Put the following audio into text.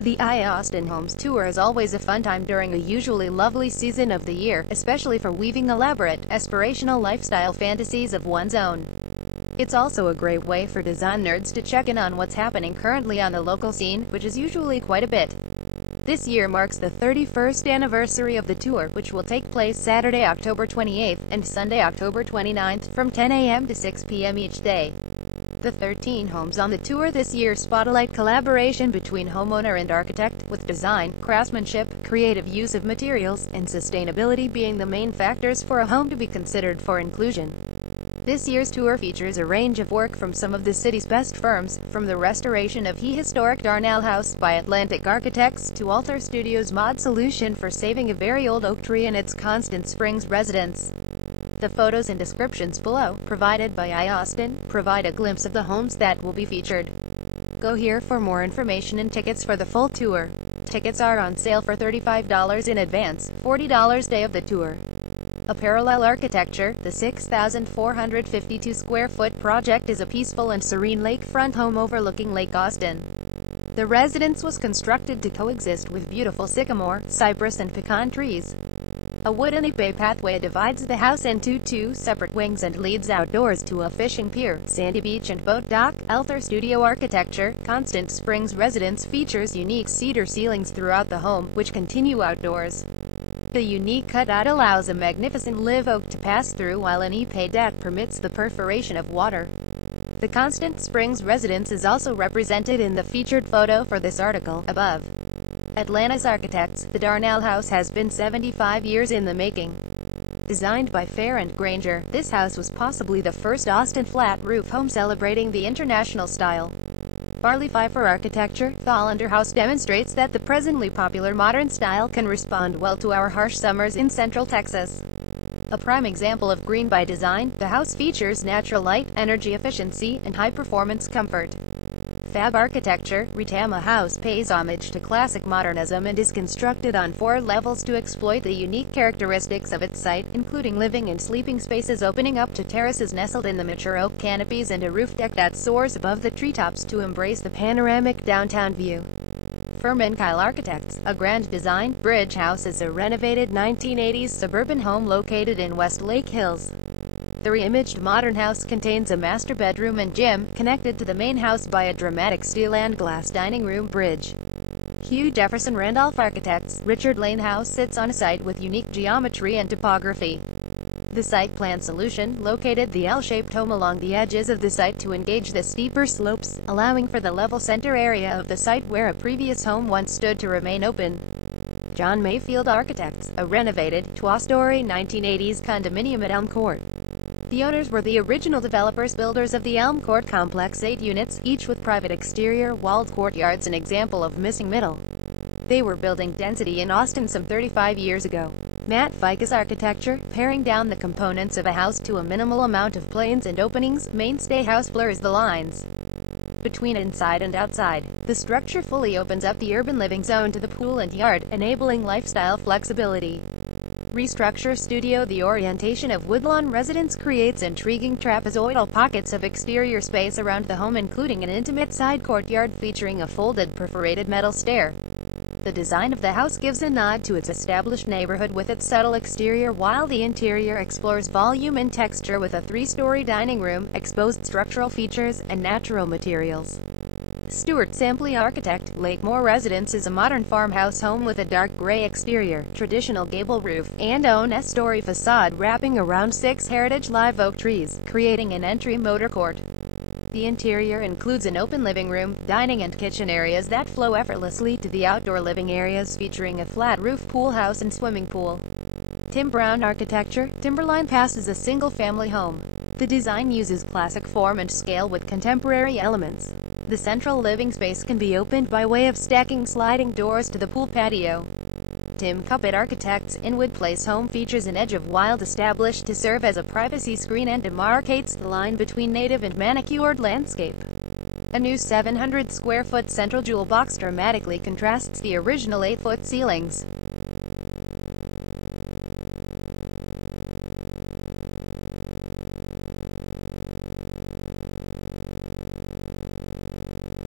The AIA Austin Homes Tour is always a fun time during a usually lovely season of the year, especially for weaving elaborate, aspirational lifestyle fantasies of one's own. It's also a great way for design nerds to check in on what's happening currently on the local scene, which is usually quite a bit. This year marks the 31st anniversary of the tour, which will take place Saturday, October 28th, and Sunday, October 29th, from 10 a.m. to 6 p.m. each day. The 13 homes on the tour this year spotlight collaboration between homeowner and architect, with design, craftsmanship, creative use of materials, and sustainability being the main factors for a home to be considered for inclusion. This year's tour features a range of work from some of the city's best firms, from the restoration of the historic Darnall House by Atlantic Architects to Alter Studios' mod solution for saving a very old oak tree in its Constant Springs residence. The photos and descriptions below, provided by AIA Austin, provide a glimpse of the homes that will be featured. Go here for more information and tickets for the full tour. Tickets are on sale for $35 in advance, $40 day of the tour. A parallel architecture, the 6,452 square foot project is a peaceful and serene lakefront home overlooking Lake Austin. The residence was constructed to coexist with beautiful sycamore, cypress and pecan trees. A wooden épais pathway divides the house into two separate wings and leads outdoors to a fishing pier, sandy beach and boat dock. Alter Studio architecture, Constant Springs residence features unique cedar ceilings throughout the home, which continue outdoors. The unique cutout allows a magnificent live oak to pass through, while an épais deck permits the perforation of water. The Constant Springs residence is also represented in the featured photo for this article, above. Atlanta's architects, the Darnall House has been 75 years in the making. Designed by Fair and Granger, this house was possibly the first Austin flat-roof home celebrating the international style. Barley Pfeiffer architecture, the Hollander House demonstrates that the presently popular modern style can respond well to our harsh summers in Central Texas. A prime example of green by design, the house features natural light, energy efficiency, and high-performance comfort. Fab architecture, Retama House pays homage to classic modernism and is constructed on 4 levels to exploit the unique characteristics of its site, including living and sleeping spaces opening up to terraces nestled in the mature oak canopies and a roof deck that soars above the treetops to embrace the panoramic downtown view. Furman Kyle Architects, a grand design, Bridge House is a renovated 1980s suburban home located in West Lake Hills. The re-imaged modern house contains a master bedroom and gym, connected to the main house by a dramatic steel and glass dining room bridge. Hugh Jefferson Randolph Architects, Richard Lane House sits on a site with unique geometry and topography. The site plan solution located the L-shaped home along the edges of the site to engage the steeper slopes, allowing for the level center area of the site where a previous home once stood to remain open. John Mayfield Architects, a renovated, 2-story 1980s condominium at Elm Court. The owners were the original developers builders of the Elm Court complex, 8 units, each with private exterior, walled courtyards, an example of missing middle. They were building density in Austin some 35 years ago. Matt Ficus Architecture, paring down the components of a house to a minimal amount of planes and openings, mainstay house blurs the lines between inside and outside. The structure fully opens up the urban living zone to the pool and yard, enabling lifestyle flexibility. Restructure Studio, the orientation of Woodlawn residence creates intriguing trapezoidal pockets of exterior space around the home, including an intimate side courtyard featuring a folded perforated metal stair. The design of the house gives a nod to its established neighborhood with its subtle exterior, while the interior explores volume and texture with a 3-story dining room, exposed structural features, and natural materials. Stuart Sampley Architect, Lakemore Residence is a modern farmhouse home with a dark gray exterior, traditional gable roof, and an S-story facade wrapping around 6 heritage live oak trees, creating an entry motor court. The interior includes an open living room, dining and kitchen areas that flow effortlessly to the outdoor living areas, featuring a flat roof pool house and swimming pool. Tim Brown Architecture, Timberline Pass is a single-family home. The design uses classic form and scale with contemporary elements. The central living space can be opened by way of stacking sliding doors to the pool patio. Tim Cuppet Architects, Inwood Place home features an edge of wild established to serve as a privacy screen and demarcates the line between native and manicured landscape. A new 700 square foot central jewel box dramatically contrasts the original 8-foot ceilings.